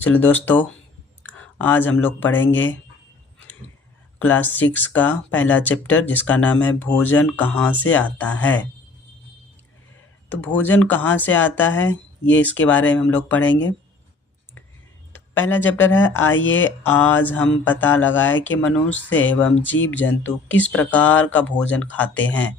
चलो दोस्तों, आज हम लोग पढ़ेंगे क्लास 6 का पहला चैप्टर जिसका नाम है भोजन कहाँ से आता है। तो भोजन कहाँ से आता है ये इसके बारे में हम लोग पढ़ेंगे। तो पहला चैप्टर है, आइए आज हम पता लगाएं कि मनुष्य एवं जीव जंतु किस प्रकार का भोजन खाते हैं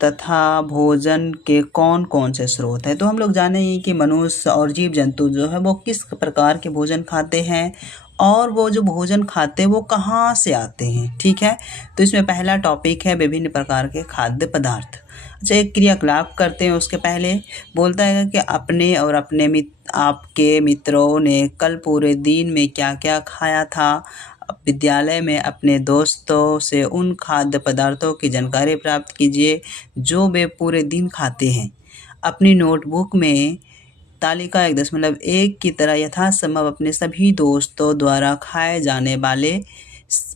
तथा भोजन के कौन कौन से स्रोत हैं। तो हम लोग जानेंगे कि मनुष्य और जीव जंतु जो है वो किस प्रकार के भोजन खाते हैं और वो जो भोजन खाते हैं वो कहाँ से आते हैं। ठीक है, तो इसमें पहला टॉपिक है विभिन्न प्रकार के खाद्य पदार्थ। अच्छा, एक क्रियाकलाप करते हैं उसके पहले बोलता है कि अपने और आपके मित्रों ने कल पूरे दिन में क्या क्या खाया था। विद्यालय में अपने दोस्तों से उन खाद्य पदार्थों की जानकारी प्राप्त कीजिए जो वे पूरे दिन खाते हैं। अपनी नोटबुक में तालिका 1.1 की तरह यथासंभव अपने सभी दोस्तों द्वारा खाए जाने वाले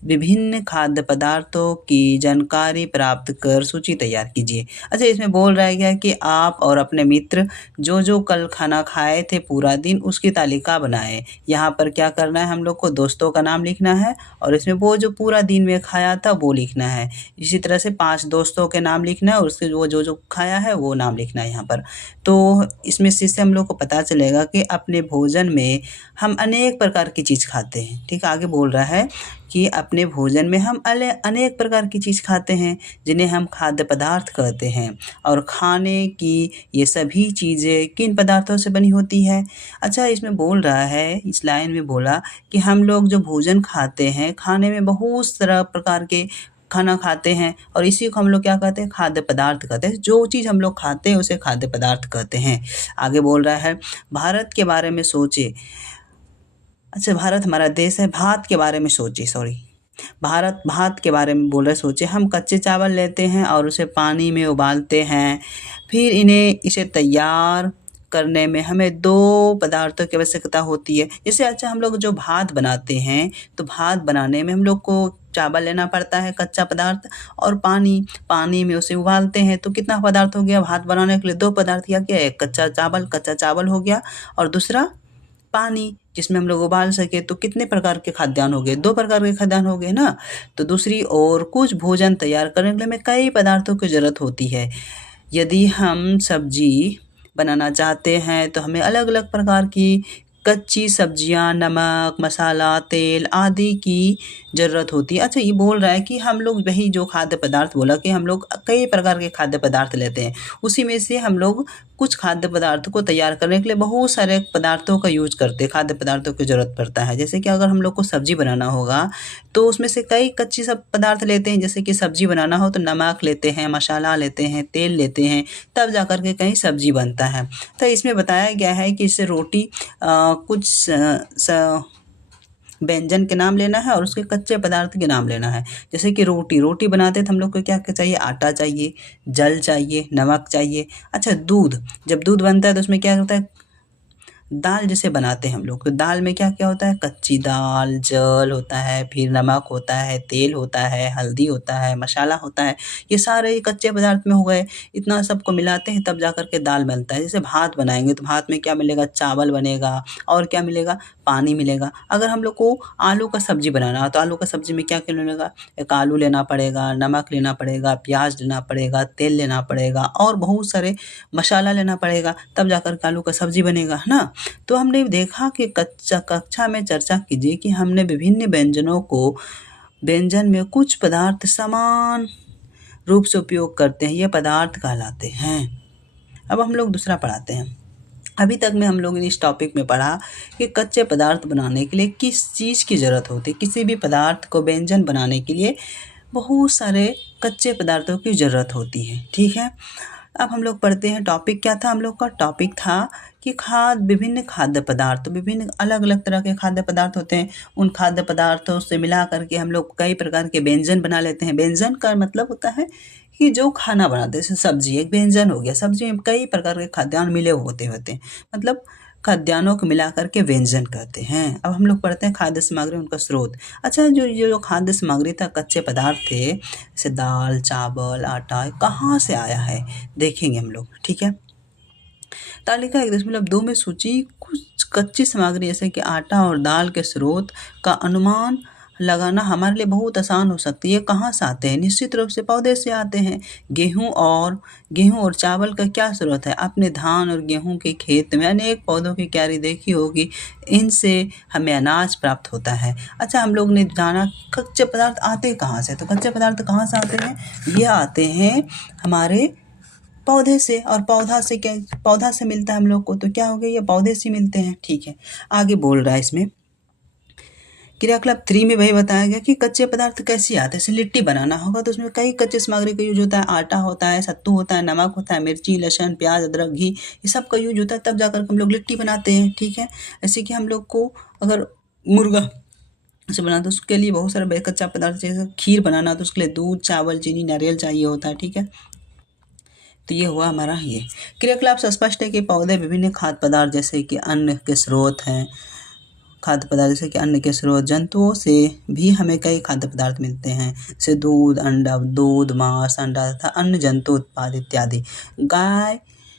विभिन्न खाद्य पदार्थों की जानकारी प्राप्त कर सूची तैयार कीजिए। अच्छा, इसमें बोल रहा है क्या कि आप और अपने मित्र जो जो कल खाना खाए थे पूरा दिन उसकी तालिका बनाएं। यहाँ पर क्या करना है, हम लोग को दोस्तों का नाम लिखना है और इसमें वो जो पूरा दिन में खाया था वो लिखना है। इसी तरह से 5 दोस्तों के नाम लिखना है और उससे वो जो जो खाया है वो नाम लिखना है यहाँ पर। तो इसमें से हम लोग को पता चलेगा कि अपने भोजन में हम अनेक प्रकार की चीज़ खाते हैं। ठीक, आगे बोल रहा है कि अपने भोजन में हम अनेक प्रकार की चीज़ खाते हैं जिन्हें हम खाद्य पदार्थ कहते हैं। और खाने की ये सभी चीज़ें किन पदार्थों से बनी होती है। अच्छा, इसमें बोल रहा है, इस लाइन में बोला कि हम लोग जो भोजन खाते हैं, खाने में बहुत तरह प्रकार के खाना खाते हैं और इसी को हम लोग क्या कहते हैं, खाद्य पदार्थ कहते हैं। जो चीज़ हम लोग खाते हैं उसे खाद्य पदार्थ कहते हैं। आगे बोल रहा है, भारत के बारे में सोचे। अच्छा, भारत हमारा देश है, भात के बारे में सोचिए। भात के बारे में बोल रहे, सोचिए हम कच्चे चावल लेते हैं और उसे पानी में उबालते हैं, फिर इसे तैयार करने में हमें 2 पदार्थों की आवश्यकता होती है। जैसे अच्छा, हम लोग जो भात बनाते हैं तो भात बनाने में हम लोग को चावल लेना पड़ता है, कच्चा पदार्थ, और पानी में उसे उबालते हैं। तो कितना पदार्थ हो गया भात बनाने के लिए? 2 पदार्थ किया क्या, एक कच्चा चावल हो गया और दूसरा पानी जिसमें हम लोग उबाल सके। तो कितने प्रकार के खाद्यान्न हो गए? 2 प्रकार के खाद्यान्न हो गए ना। तो दूसरी ओर कुछ भोजन तैयार करने के लिए हमें कई पदार्थों की ज़रूरत होती है। यदि हम सब्जी बनाना चाहते हैं तो हमें अलग अलग प्रकार की कच्ची सब्जियां, नमक, मसाला, तेल आदि की ज़रूरत होती है। अच्छा, ये बोल रहा है कि हम लोग वही जो खाद्य पदार्थ बोला कि हम लोग कई प्रकार के खाद्य पदार्थ लेते हैं, उसी में से हम लोग कुछ खाद्य पदार्थों को तैयार करने के लिए बहुत सारे पदार्थों का यूज करते हैं, खाद्य पदार्थों की ज़रूरत पड़ता है। जैसे कि अगर हम लोग को सब्जी बनाना होगा तो उसमें से कई कच्ची सब पदार्थ लेते हैं। जैसे कि सब्जी बनाना हो तो नमक लेते हैं, मसाला लेते हैं, तेल लेते हैं, तब जा कर के कहीं सब्जी बनता है। तो इसमें बताया गया है कि इससे रोटी कुछ व्यंजन के नाम लेना है और उसके कच्चे पदार्थ के नाम लेना है। जैसे कि रोटी बनाते तो हम लोग को क्या क्या चाहिए, आटा चाहिए, जल चाहिए, नमक चाहिए। अच्छा, जब दूध बनता है तो उसमें क्या होता है, दाल जैसे बनाते हैं हम लोग, तो दाल में क्या क्या होता है, कच्ची दाल, जल होता है, फिर नमक होता है, तेल होता है, हल्दी होता है, मसाला होता है। ये सारे कच्चे पदार्थ में हो गए। इतना सबको मिलाते हैं तब जा कर के दाल बनता है। जैसे भात बनाएंगे तो भात में क्या मिलेगा, चावल बनेगा और क्या मिलेगा, पानी मिलेगा। अगर हम लोग को आलू का सब्जी बनाना हो तो आलू का सब्जी में क्या क्या मिलेगा, एक आलू लेना पड़ेगा, नमक लेना पड़ेगा, प्याज लेना पड़ेगा, तेल लेना पड़ेगा और बहुत सारे मसाला लेना पड़ेगा, तब जाकर के आलू का सब्जी बनेगा, है ना। तो हमने देखा कि कक्षा में चर्चा कीजिए कि हमने विभिन्न व्यंजन में कुछ पदार्थ समान रूप से उपयोग करते हैं, ये पदार्थ कहलाते हैं। अब हम लोग दूसरा पढ़ाते हैं। अभी तक में हम लोगों ने इस टॉपिक में पढ़ा कि कच्चे पदार्थ बनाने के लिए किस चीज़ की ज़रूरत होती है। किसी भी पदार्थ को व्यंजन बनाने के लिए बहुत सारे कच्चे पदार्थों की ज़रूरत होती है। ठीक है, अब हम लोग पढ़ते हैं। टॉपिक क्या था हम लोग का? टॉपिक था कि विभिन्न खाद्य पदार्थ, विभिन्न अलग अलग तरह के खाद्य पदार्थ होते हैं। उन खाद्य पदार्थों से मिला करके हम लोग कई प्रकार के व्यंजन बना लेते हैं। व्यंजन का मतलब होता है कि जो खाना बनाते हैं, जैसे सब्जी एक व्यंजन हो गया। सब्जी में कई प्रकार के खाद्यान्न मिले होते हैं, मतलब खाद्यान्नों को मिला करके व्यंजन कहते हैं। अब हम लोग पढ़ते हैं खाद्य सामग्री, उनका स्रोत। अच्छा, जो खाद्य सामग्री था, कच्चे पदार्थ थे, जैसे दाल, चावल, आटा, कहाँ से आया है देखेंगे हम लोग। ठीक है, तालिका 1.2 में सूची कुछ कच्ची सामग्री जैसे कि आटा और दाल के स्रोत का अनुमान लगाना हमारे लिए बहुत आसान हो सकती है। कहाँ से आते हैं? निश्चित रूप से पौधे से आते हैं। गेहूँ और चावल का क्या स्रोत है? आपने धान और गेहूँ के खेत में अनेक पौधों की क्यारी देखी होगी। इनसे हमें अनाज प्राप्त होता है। अच्छा, हम लोग ने जाना कच्चे पदार्थ आते कहाँ से? तो कच्चे पदार्थ कहाँ से आते हैं? ये आते हैं हमारे पौधे से। और पौधा से मिलता है हम लोग को, तो क्या हो गया? ये पौधे से मिलते हैं। ठीक है, आगे बोल रहा है इसमें क्रियाकलाप 3 में वही बताया गया कि कच्चे पदार्थ कैसे आते हैं। जैसे लिट्टी बनाना होगा तो उसमें कई कच्चे सामग्री का यूज होता है। आटा होता है, सत्तू होता है, नमक होता है, मिर्ची, लहसुन, प्याज, अदरक, घी, ये सब का यूज होता है, तब जाकर हम लोग लिट्टी बनाते हैं। ठीक है, ऐसे कि हम लोग को अगर मुर्गा से बनाना तो उसके लिए बहुत सारा कच्चा पदार्थ, जैसे खीर बनाना तो उसके लिए दूध, चावल, चीनी, नारियल चाहिए होता है। ठीक है, तो ये हुआ हमारा ये क्रियाकलाप से स्पष्ट है कि पौधे विभिन्न खाद्य पदार्थ जैसे कि अन्न के स्रोत हैं। खाद्य पदार्थ जैसे कि अन्न के स्रोत, जंतुओं से भी हमें कई खाद्य पदार्थ मिलते हैं, जैसे दूध, मांस, अंडा तथा अन्य जंतु उत्पाद इत्यादि। गाय,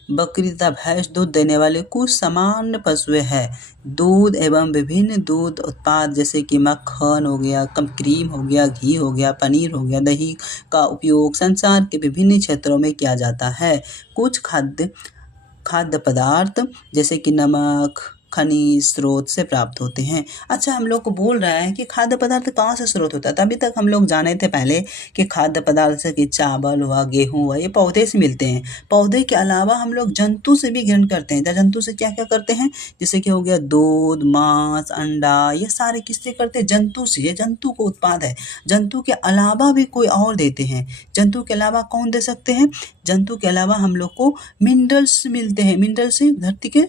बकरी तथा भैंस दूध देने वाले कुछ सामान्य पशुएं हैं। दूध एवं विभिन्न दूध उत्पाद जैसे कि मक्खन हो गया, क्रीम हो गया, घी हो गया, पनीर हो गया, दही का उपयोग संसार के विभिन्न क्षेत्रों में किया जाता है। कुछ खाद्य पदार्थ जैसे कि नमक, खनिज स्रोत से प्राप्त होते हैं। अच्छा, हम लोग को बोल रहा है कि खाद्य पदार्थ कहाँ से स्रोत होता है। तभी तक हम लोग जाने थे पहले कि खाद्य पदार्थ जैसे कि चावल हुआ, गेहूँ हुआ, ये पौधे से मिलते हैं। पौधे के अलावा हम लोग जंतु से भी ग्रहण करते हैं। जंतु से क्या क्या करते हैं? जैसे कि हो गया दूध, मांस, अंडा, ये सारे किससे करते हैं? जंतु से। ये जंतु को उत्पाद है। जंतु के अलावा भी कोई और देते हैं। जंतु के अलावा कौन दे सकते हैं? जंतु के अलावा हम लोग को मिनरल्स मिलते हैं। मिनरल से धरती के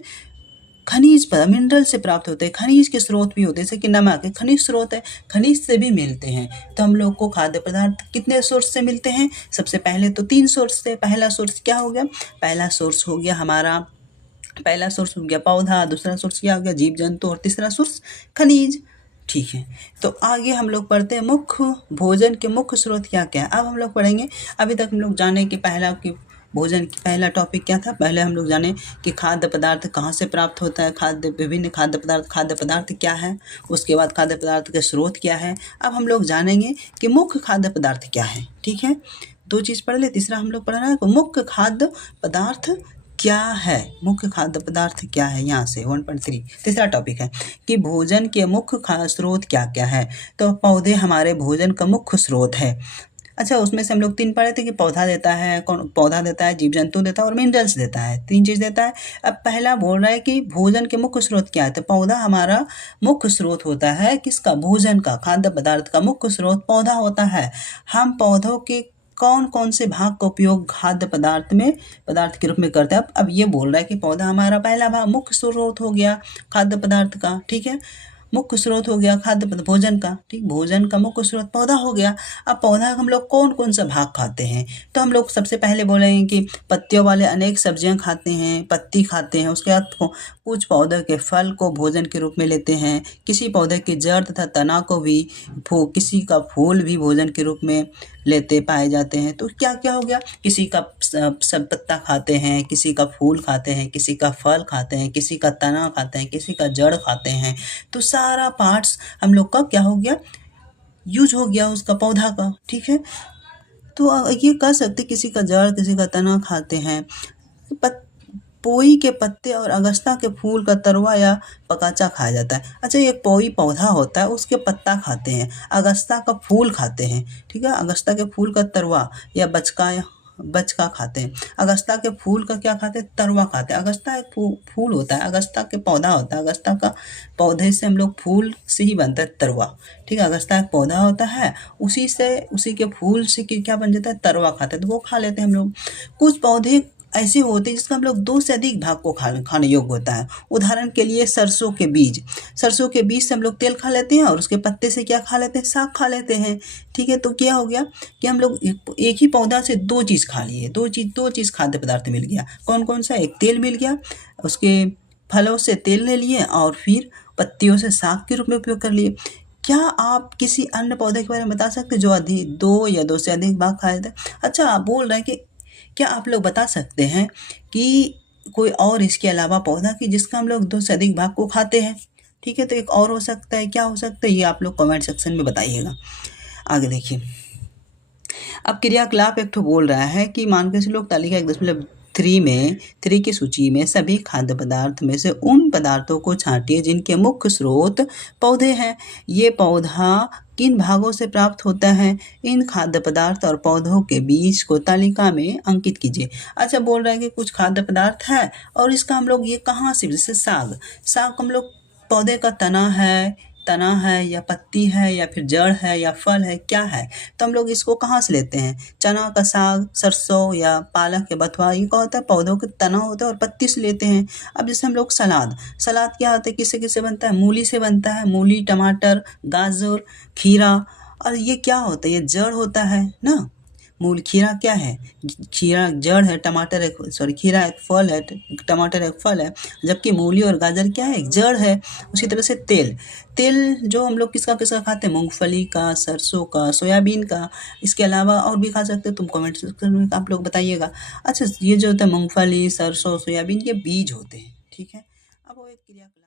मिनरल से प्राप्त होते हैं। खनिज के स्रोत भी होते हैं, जैसे कि नमक एक खनिज स्रोत है, खनिज से भी मिलते हैं। तो हम लोग को खाद्य पदार्थ कितने सोर्स से मिलते हैं? सबसे पहले तो 3 सोर्स से। पहला सोर्स क्या हो गया? पहला सोर्स हो गया पौधा, दूसरा सोर्स क्या हो गया? जीव जंतु, और तीसरा सोर्स खनिज। ठीक है, तो आगे हम लोग पढ़ते हैं मुख्य भोजन के मुख्य स्रोत क्या क्या है। अब हम लोग पढ़ेंगे, अभी तक हम लोग जाने कि भोजन की पहला टॉपिक क्या था? पहले हम लोग जाने कि खाद्य पदार्थ कहाँ से प्राप्त होता है, विभिन्न खाद्य पदार्थ क्या है, उसके बाद खाद्य पदार्थ के स्रोत क्या है। अब हम लोग जानेंगे कि मुख्य खाद्य पदार्थ क्या है। ठीक है, 2 चीज़ पढ़ ले। तीसरा हम लोग पढ़ रहे हैं मुख्य खाद्य पदार्थ क्या है। मुख्य खाद्य पदार्थ क्या है, यहाँ से 1.3 तीसरा टॉपिक है कि भोजन के मुख्य स्रोत क्या क्या है। तो पौधे हमारे भोजन का मुख्य स्रोत है। अच्छा, उसमें से हम लोग 3 पढ़े थे कि पौधा देता है, जीव जंतु देता है और मिनरल्स देता है। 3 चीज़ देता है। अब पहला बोल रहा है कि भोजन के मुख्य स्रोत क्या है। तो पौधा हमारा मुख्य स्रोत होता है किसका? भोजन का। खाद्य पदार्थ का मुख्य स्रोत पौधा होता है। हम पौधों के कौन कौन से भाग का उपयोग खाद्य पदार्थ के रूप में करते हैं। अब ये बोल रहा है कि पौधा हमारा पहला भाग मुख्य स्रोत हो गया खाद्य पदार्थ का। ठीक है, मुख्य स्रोत हो गया भोजन का। ठीक, भोजन का मुख्य स्रोत पौधा हो गया। अब पौधा हम लोग कौन कौन सा भाग खाते हैं? तो हम लोग सबसे पहले बोलेंगे कि पत्तियों वाले अनेक सब्जियां खाते हैं, पत्ती खाते हैं। उसके बाद कुछ पौधे के फल को भोजन के रूप में लेते हैं। किसी पौधे की जड़ तथा तना को भी, किसी का फूल भी भोजन के रूप में लेते पाए जाते हैं। तो क्या क्या हो गया? किसी का सब पत्ता खाते हैं, किसी का फूल खाते हैं, किसी का फल खाते हैं, किसी का तना खाते हैं, किसी का जड़ खाते हैं। तो सारा पार्ट्स हम लोग का क्या हो गया? यूज हो गया उसका, पौधा का। ठीक है, तो ये कह सकते किसी का जड़, किसी का तना खाते हैं। पोई के पत्ते और अगस्ता के फूल का तरुआ या पकाचा खाया जाता है। अच्छा, ये पोई पौधा होता है, उसके पत्ता खाते हैं, अगस्ता का फूल खाते हैं। ठीक है, अगस्ता के फूल का तरुआ या बचका खाते हैं। अगस्ता के फूल का क्या खाते हैं? तरुआ खाते हैं। अगस्ता एक फूल होता है, अगस्ता के पौधा होता है, अगस्ता का पौधे से हम लोग फूल से ही बनता है तरुआ। ठीक है, अगस्ता एक पौधा होता है, उसी के फूल से क्या बन जाता है? तरुआ खाते हैं, तो वो खा लेते हैं हम लोग। कुछ पौधे ऐसे होते हैं जिसका हम लोग 2 से अधिक भाग को खाने योग्य होता है। उदाहरण के लिए सरसों के बीज से हम लोग तेल खा लेते हैं, और उसके पत्ते से क्या खा लेते हैं? साग खा लेते हैं। ठीक है, तो क्या हो गया कि हम लोग एक ही पौधा से 2 चीज़ खा लिए, दो चीज़ खाद्य पदार्थ मिल गया। कौन कौन सा? एक तेल मिल गया, उसके फलों से तेल ले लिए, और फिर पत्तियों से साग के रूप में उपयोग कर लिए। क्या आप किसी अन्य पौधे के बारे में बता सकते जो 2 या 2 से अधिक भाग खाए थे? अच्छा, आप बोल रहे हैं कि क्या आप लोग बता सकते हैं कि कोई और इसके अलावा पौधा कि जिसका हम लोग 2 से अधिक भाग को खाते हैं। ठीक है, तो एक और हो सकता है, क्या हो सकता है ये आप लोग कमेंट सेक्शन में बताइएगा। आगे देखिए, अब क्रियाकलाप एक ठो बोल रहा है कि मान के चलो तालिका 1.3 में 3 की सूची में सभी खाद्य पदार्थ में से उन पदार्थों को छांटिए जिनके मुख्य स्रोत पौधे हैं। ये पौधा किन भागों से प्राप्त होता है? इन खाद्य पदार्थ और पौधों के बीज को तालिका में अंकित कीजिए। अच्छा, बोल रहा है कि कुछ खाद्य पदार्थ है और इसका हम लोग ये कहाँ से, जैसे साग, साग हम लोग पौधे का तना है या पत्ती है या फिर जड़ है या फल है, क्या है? तो हम लोग इसको कहाँ से लेते हैं? चना का साग, सरसों या पालक या बथुआ, ये क्या होता है? पौधों के तना होता है और पत्ती से लेते हैं। अब जैसे हम लोग सलाद, सलाद क्या होता है, किससे किससे बनता है? मूली से बनता है, मूली, टमाटर, गाजर, खीरा। और ये क्या होता है? ये जड़ होता है ना। मूल, खीरा क्या है? खीरा जड़ है, टमाटर एक, सॉरी, खीरा एक फल है, टमाटर एक फल है, जबकि मूली और गाजर क्या है? एक जड़ है। उसी तरह से तेल, तेल जो हम लोग किसका किसका खाते हैं? मूंगफली का, सरसों का, सोयाबीन का। इसके अलावा और भी खा सकते हो, तुम कमेंट सेक्शन में आप लोग बताइएगा। अच्छा, ये जो होता है मूंगफली, सरसों, सोयाबीन, ये बीज होते हैं। ठीक है, अब वो एक क्रियाकलाप